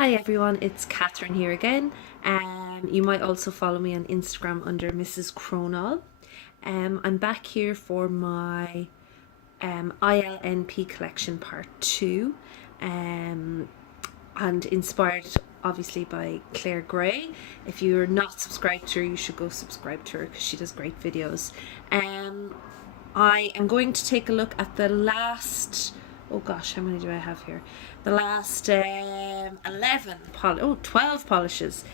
Hi everyone, it's Catherine here again. You might also follow me on Instagram under Mrs. Cronall. I'm back here for my ILNP collection part 2, and inspired obviously by Clare Gray. If you're not subscribed to her, you should go subscribe to her because she does great videos. I am going to take a look at the last, oh gosh, how many do I have here? The last 12 polishes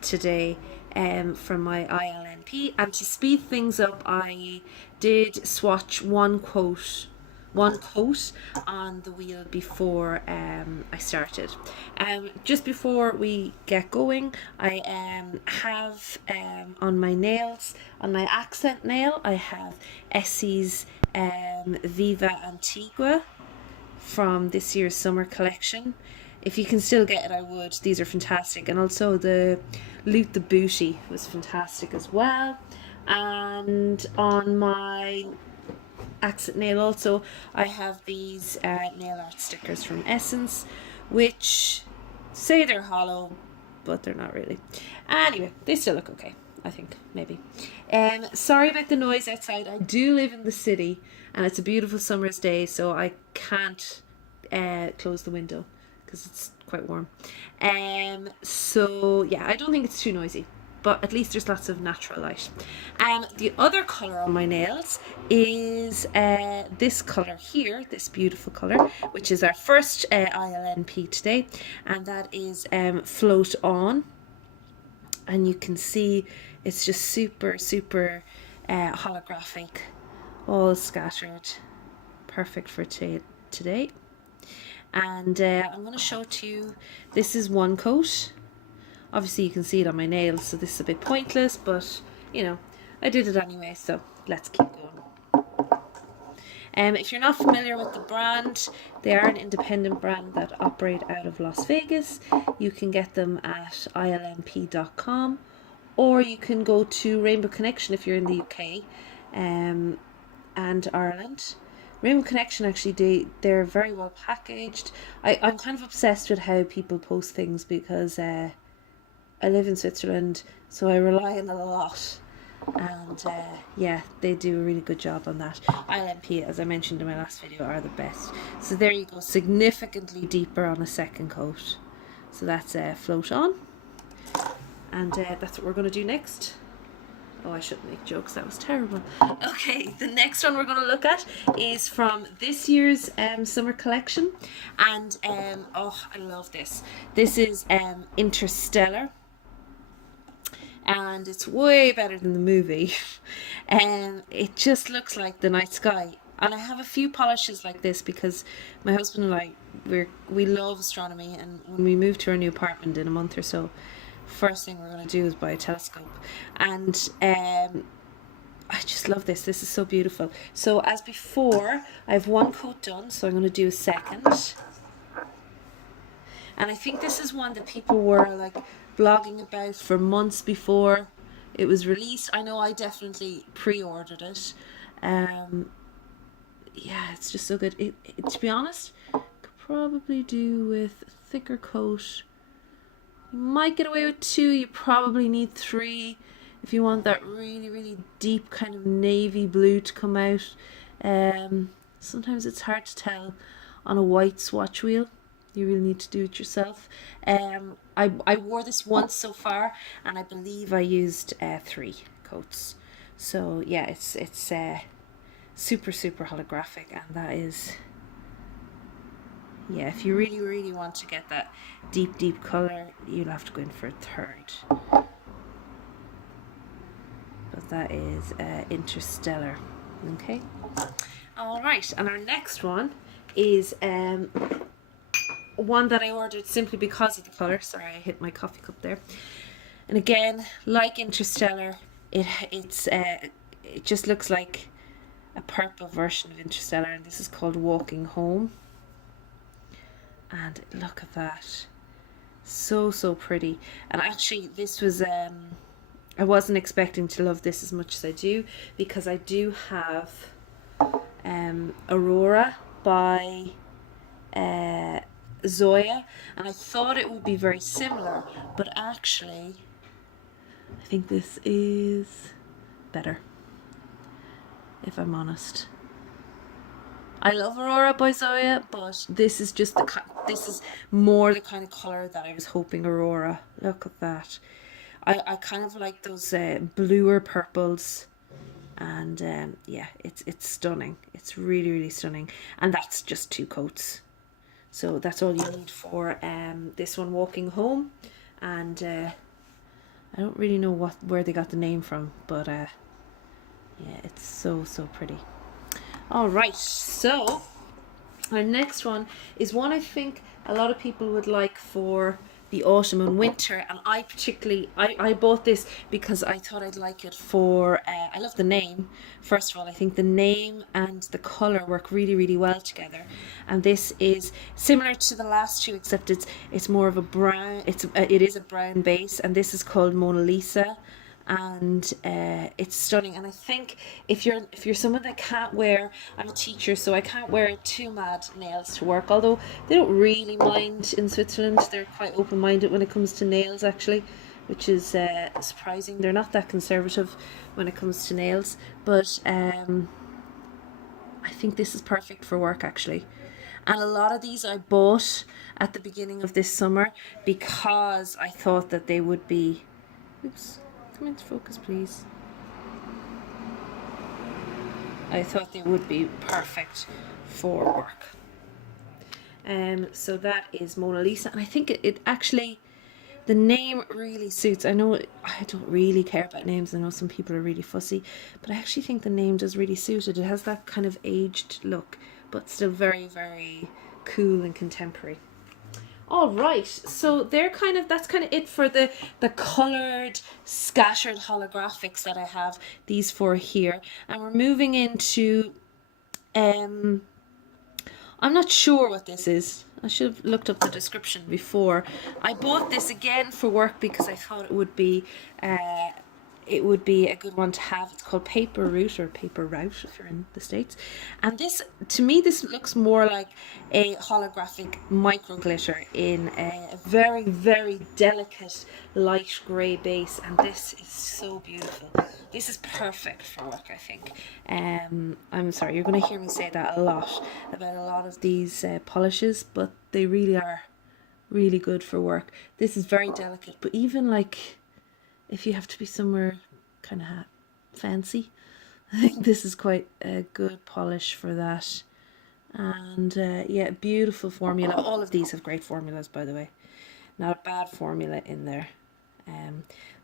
today from my ILNP. And to speed things up, I did swatch one coat on the wheel before I started. Just before we get going, I have on my nails, on my accent nail, I have Essie's Viva Antigua from this year's summer collection. If you can still get it, I would. These are fantastic. And also the Loot the Booty was fantastic as well. And on my accent nail also, I have these nail art stickers from Essence, which say they're hollow, but they're not really. Anyway, they still look okay, I think, maybe. Sorry about the noise outside. I do live in the city and it's a beautiful summer's day, so I can't close the window because it's quite warm. So yeah, I don't think it's too noisy, but at least there's lots of natural light. The other colour on my nails is this colour here, this beautiful colour, which is our first ILNP today, and that is Float On. And you can see it's just super holographic, all scattered, perfect for today. And I'm going to show it to you. This is one coat. Obviously you can see it on my nails, so this is a bit pointless, but you know, I did it anyway, so let's keep going. If you're not familiar with the brand, they are an independent brand that operate out of Las Vegas. You can get them at ilnp.com, or you can go to Rainbow Connection if you're in the UK and Ireland. Rainbow Connection, actually, they're very well packaged. I'm kind of obsessed with how people post things because I live in Switzerland, so I rely on it a lot. And yeah, they do a really good job on that. ILNP, as I mentioned in my last video, are the best. So there you go, significantly deeper on a second coat. So that's Float On. And that's what we're going to do next. Oh, I shouldn't make jokes, that was terrible. Okay, the next one we're going to look at is from this year's summer collection. And oh, I love this. This is Interstellar. And it's way better than the movie. It just looks like the night sky. And I have a few polishes like this because my husband and I, we love astronomy, and when we move to our new apartment in a month or so, first thing we're going to do is buy a telescope. And I just love this. This is so beautiful. So as before, I have one coat done, so I'm going to do a second. And I think this is one that people were like blogging about for months before it was released. I know I definitely pre-ordered it. Yeah, it's just so good. To be honest, could probably do with a thicker coat. You might get away with 2. You probably need 3 if you want that really deep kind of navy blue to come out. Sometimes it's hard to tell on a white swatch wheel. You really need to do it yourself. I wore this once so far, and I believe I used 3 coats. So yeah, it's super holographic, and that is, yeah, if you really want to get that deep color, you'll have to go in for a 3rd. But that is Interstellar. Okay. All right, and our next one is one that I ordered simply because of the colour. Sorry, I hit my coffee cup there. And again, like Interstellar, it just looks like a purple version of Interstellar, and this is called Walking Home. And look at that, so pretty. And actually, this was I wasn't expecting to love this as much as I do, because I do have Aurora by Zoya, and I thought it would be very similar, but actually I think this is better, if I'm honest. I love Aurora by Zoya, but this is just this is more the kind of color that I was hoping Aurora. Look at that. I kind of like those bluer purples, and yeah, it's stunning. It's really, really stunning, and that's just 2 coats. So that's all you need for this one, Walking Home. And I don't really know where they got the name from, but yeah, it's so pretty. All right, so our next one is one I think a lot of people would like for the autumn and winter, and I particularly I bought this because I thought I'd like it for I love the name. First of all, I think the name and the color work really, really well together, and this is similar to the last 2, except it's more of a brown. It is a brown base, and this is called Mona Lisa, and it's stunning. And I think if you're someone that can't wear, I'm a teacher, so I can't wear too mad nails to work, although they don't really mind in Switzerland. They're quite open-minded when it comes to nails, actually, which is surprising. They're not that conservative when it comes to nails, but I think this is perfect for work, actually. And a lot of these I bought at the beginning of this summer because I thought that they would be, oops, come into focus, please. I thought they would be perfect for work. So that is Mona Lisa, and I think it actually, the name really suits. I know I don't really care about names. I know some people are really fussy, but I actually think the name does really suit it. It has that kind of aged look, but still very, very cool and contemporary. All right, so that's kind of it for the colored scattered holographics that I have these for here, and we're moving into I'm not sure what this is. I should have looked up the description before. I bought this again for work because I thought it would be a good one to have. It's called Paper Route, or Paper Route if you're in the States. And this, to me, this looks more like a holographic micro glitter in a very, very delicate light grey base. And this is so beautiful. This is perfect for work, I think. I'm sorry, you're going to hear me say that a lot about a lot of these polishes, but they really are really good for work. This is very delicate, but even like, if you have to be somewhere kind of fancy, I think this is quite a good polish for that. And yeah, beautiful formula. All of these have great formulas, by the way. Not a bad formula in there.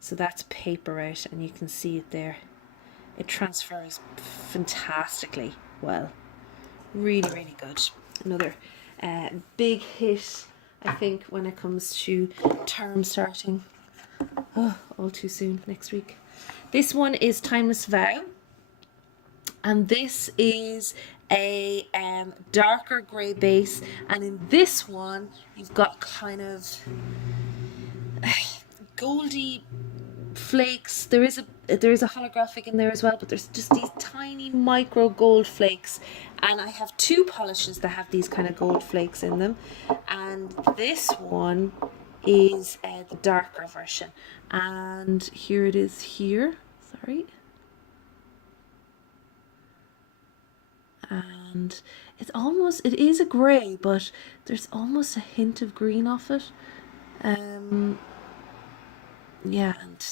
So that's Paper Out, and you can see it there. It transfers fantastically well. Really, really good. Another big hit, I think, when it comes to term starting. Oh, all too soon, next week. This one is Timeless Vow, and this is a darker grey base, and in this one you've got kind of goldy flakes. There is a holographic in there as well, but there's just these tiny micro gold flakes, and I have 2 polishes that have these kind of gold flakes in them, and this one is the darker version, and here it is here, sorry, and it is a grey, but there's almost a hint of green off it. Yeah, and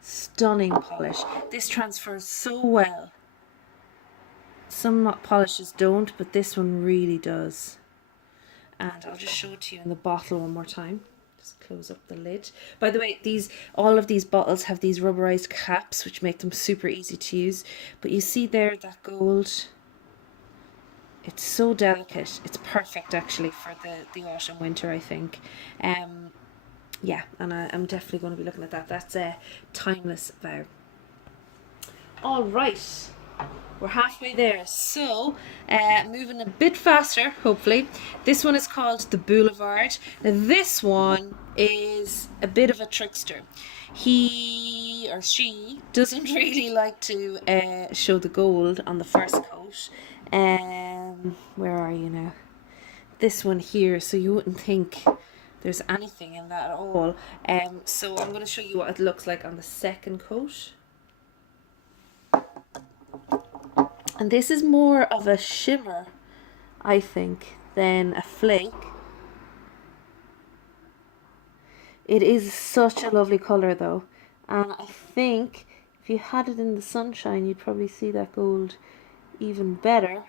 stunning polish. This transfers so well. Some polishes don't, but this one really does. And I'll just show it to you in the bottle one more time. Just close up the lid. By the way, all of these bottles have these rubberized caps, which make them super easy to use. But you see there, that gold, it's so delicate. It's perfect actually for the autumn winter, I think. Yeah, and I'm definitely going to be looking at that. That's a Timeless Vow. All right, we're halfway there. So, moving a bit faster, hopefully. This one is called the Boulevard. Now, this one is a bit of a trickster. He or she doesn't really like to show the gold on the first coat. Where are you now? this one here, so you wouldn't think there's anything in that at all. So I'm going to show you what it looks like on the second coat. And this is more of a shimmer, I think, than a flake. It is such a lovely colour though, and I think if you had it in the sunshine you'd probably see that gold even better.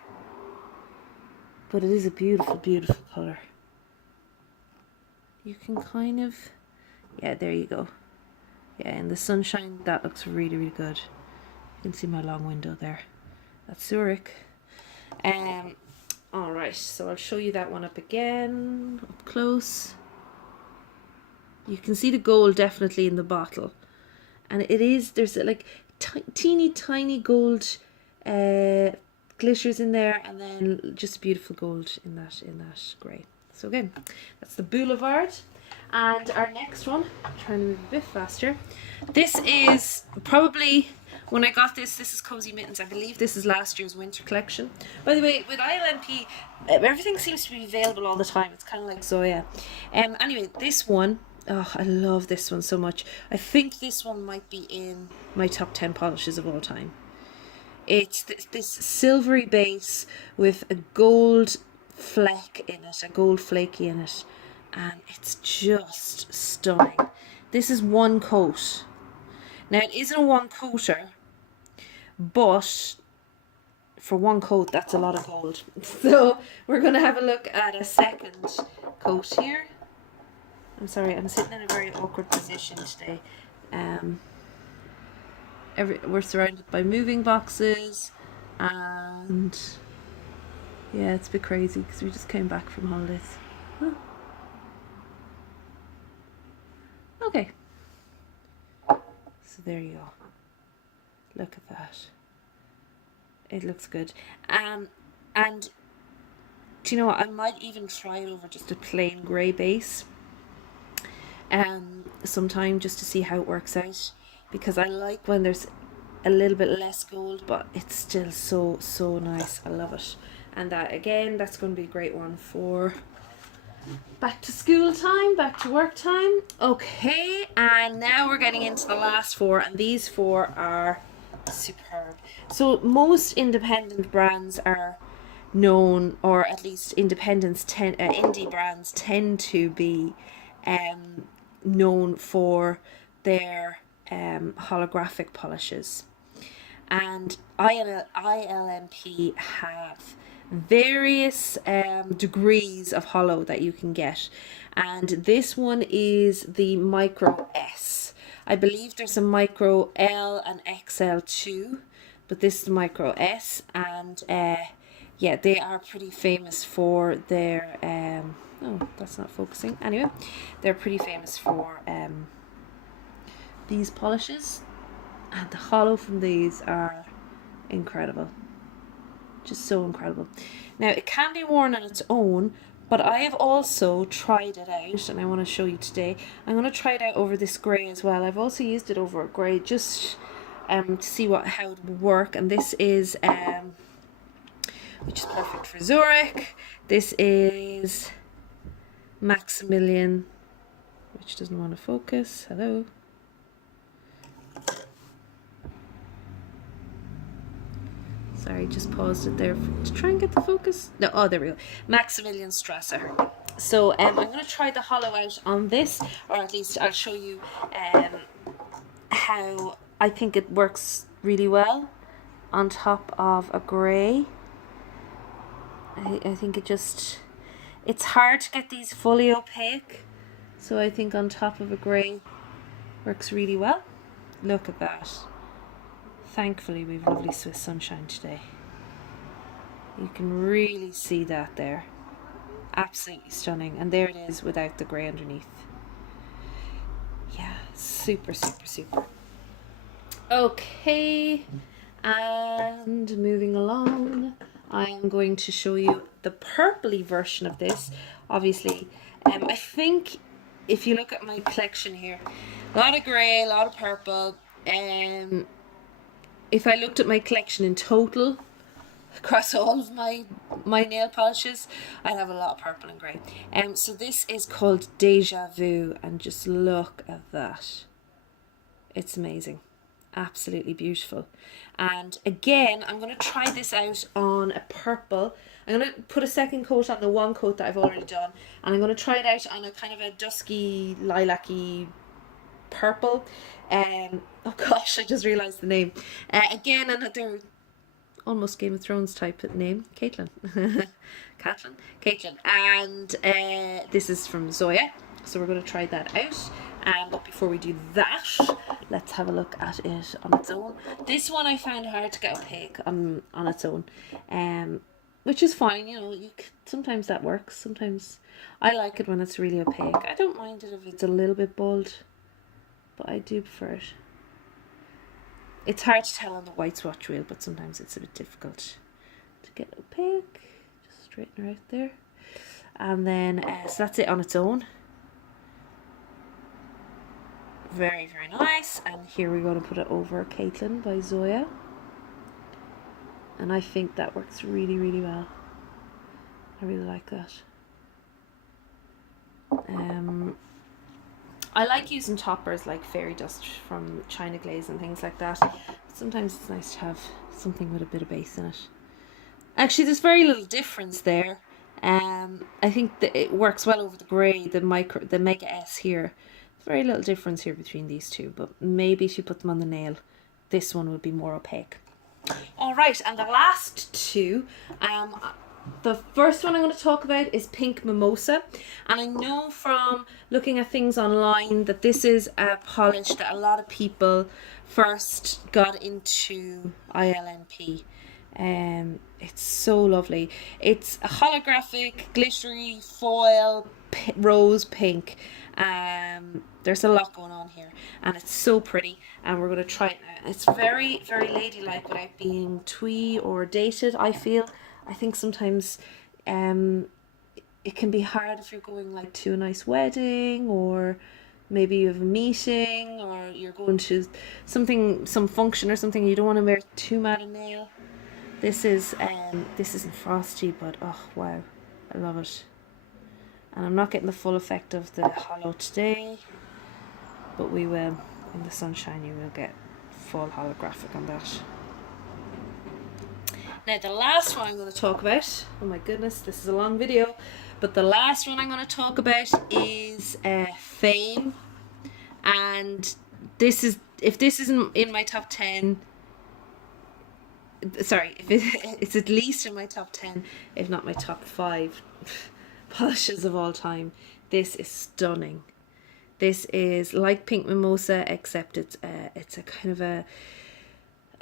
But it is a beautiful, beautiful colour. You can kind of, yeah, there you go. Yeah, in the sunshine that looks really, really good. You can see my long window there. That's Zurich. Alright, so I'll show you that one up again, up close. You can see the gold definitely in the bottle. And it is, there's like teeny tiny gold glitters in there, and then just beautiful gold in that grey. So again, that's the Boulevard. And our next one, I'm trying to move a bit faster. This is probably, when I got this is Cozy Mittens. I believe this is last year's winter collection. By the way, with ILNP, everything seems to be available all the time. It's kind of like Zoya. Anyway, this one, oh, I love this one so much. I think this one might be in my top 10 polishes of all time. It's this silvery base with a gold fleck in it, a gold flaky in it, and it's just stunning. This is one coat. Now it isn't a one coater, but for one coat that's a lot of gold. So we're going to have a look at a second coat here. I'm sorry, I'm sitting in a very awkward position today. We're surrounded by moving boxes, and yeah, it's a bit crazy because we just came back from holidays. Huh. Okay, so there you go. Look at that. It looks good. And do you know what? I might even try it over just a plain grey base sometime, just to see how it works out, because I like when there's a little bit less gold, but it's still so nice. I love it. And that, again, that's going to be a great one for back to school time, back to work time. Okay, and now we're getting into the last four, and these four are superb. So most independent brands are known, or at least indie brands tend to be known for their holographic polishes, and ILNP have various degrees of hollow that you can get, and this one is the micro S. I believe there's a micro L and XL too, but this is the micro S, and yeah, they are pretty famous for their oh, that's not focusing. Anyway, they're pretty famous for these polishes, and the hollow from these are incredible, just so incredible. Now it can be worn on its own, but I have also tried it out, and I want to show you today. I'm going to try it out over this grey as well. I've also used it over a grey just to see how it would work, and this is which is perfect for Zurich. This is Maximilian, which doesn't want to focus. Hello. Sorry, just paused it there to try and get the focus. No, oh, there we go. Maximilian Strasser. So I'm going to try the hollow out on this, or at least I'll show you how I think it works really well on top of a grey. I think it's hard to get these fully opaque, so I think on top of a grey works really well. Look at that. Thankfully we've lovely Swiss sunshine today. You can really see that there. Absolutely stunning. And there it is without the grey underneath. Yeah, super. Okay, and moving along, I am going to show you the purpley version of this. Obviously, I think if you look at my collection here, a lot of grey, a lot of purple. If I looked at my collection in total, across all of my nail polishes. I have a lot of purple and grey. So this is called Deja Vu, and just look at that. It's amazing. Absolutely beautiful. And again, I'm going to try this out on a purple. I'm going to put a second coat on the one coat that I've already done, and I'm going to try it out on a kind of a dusky, lilac-y purple. Oh gosh, I just realised the name. Again, another almost Game of Thrones type name, Caitlin. Caitlin. And this is from Zoya, so we're going to try that out. But before we do that, let's have a look at it on its own. This one I found hard to get opaque on its own, which is fine. You know, sometimes that works. Sometimes I like it when it's really opaque. I don't mind it if it's a little bit bold, but I do prefer it. It's hard to tell on the white swatch wheel, but sometimes it's a bit difficult to get opaque. Just straighten her out there. And then, so that's it on its own. Very, very nice. And here we're going to put it over Caitlin by Zoya. And I think that works really, really well. I really like that. I like using toppers like fairy dust from China Glaze and things like that. But sometimes it's nice to have something with a bit of base in it. Actually, there's very little difference there. I think that it works well over the grey, the Mega S here. Very little difference here between these two, but maybe if you put them on the nail, this one would be more opaque. All right, and the last two, the first one I'm going to talk about is Pink Mimosa, and I know from looking at things online that this is a polish that a lot of people first got into ILNP. It's so lovely. It's a holographic, glittery foil rose pink. There's a lot going on here, and it's so pretty, and we're going to try it now. It's very, very ladylike without being twee or dated, I feel. I think sometimes it can be hard if you're going like to a nice wedding, or maybe you have a meeting, or you're going to some function or something, you don't want to wear too mad a nail. This isn't frosty, but oh wow, I love it. And I'm not getting the full effect of the hollow today, but we will, in the sunshine, you will get full holographic on that. Now the last one I'm going to talk about, oh my goodness, this is a long video, but the last one I'm going to talk about is Fame. And this is, if this isn't in my top 10, sorry, if it's at least in my top 10, if not my top 5 polishes of all time. This is stunning. This is like Pink Mimosa, except it's a kind of a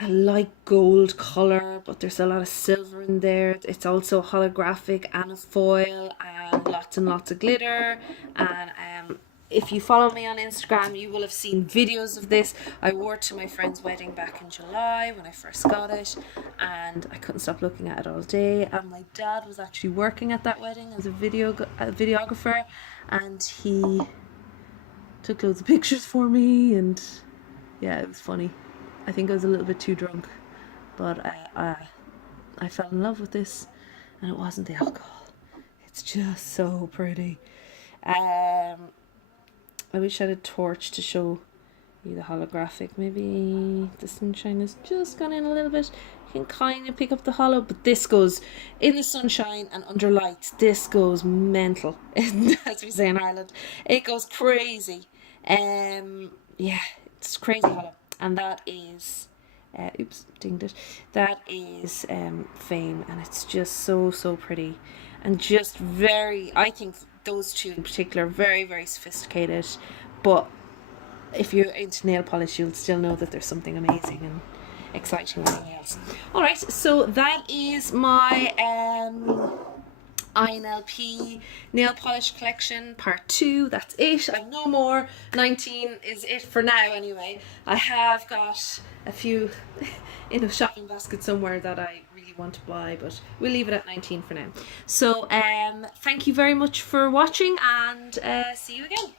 light gold color, but there's a lot of silver in there. It's also holographic and a foil, and lots of glitter. And if you follow me on Instagram, you will have seen videos of this. I wore it to my friend's wedding back in July when I first got it, and I couldn't stop looking at it all day. And my dad was actually working at that wedding as a videographer, and he took loads of pictures for me, and yeah, it was funny. I think I was a little bit too drunk, but I fell in love with this, and it wasn't the alcohol. It's just so pretty. I wish I had a torch to show you the holographic. Maybe the sunshine has just gone in a little bit. You can kind of pick up the hollow, but this goes in the sunshine and under lights. This goes mental, as we say in Ireland. It goes crazy. Yeah, it's crazy hollow. And that is, oops, dinged it. That is Fame, and it's just so pretty, and just very, I think those two in particular, very, very sophisticated. But if you're into nail polish, you'll still know that there's something amazing and exciting with nails. Alright, so that is my INLP Nail Polish Collection Part 2. That's it. I've no more. 19 is it for now anyway. I have got a few in a shopping basket somewhere that I really want to buy, but we'll leave it at 19 for now. So thank you very much for watching, and see you again.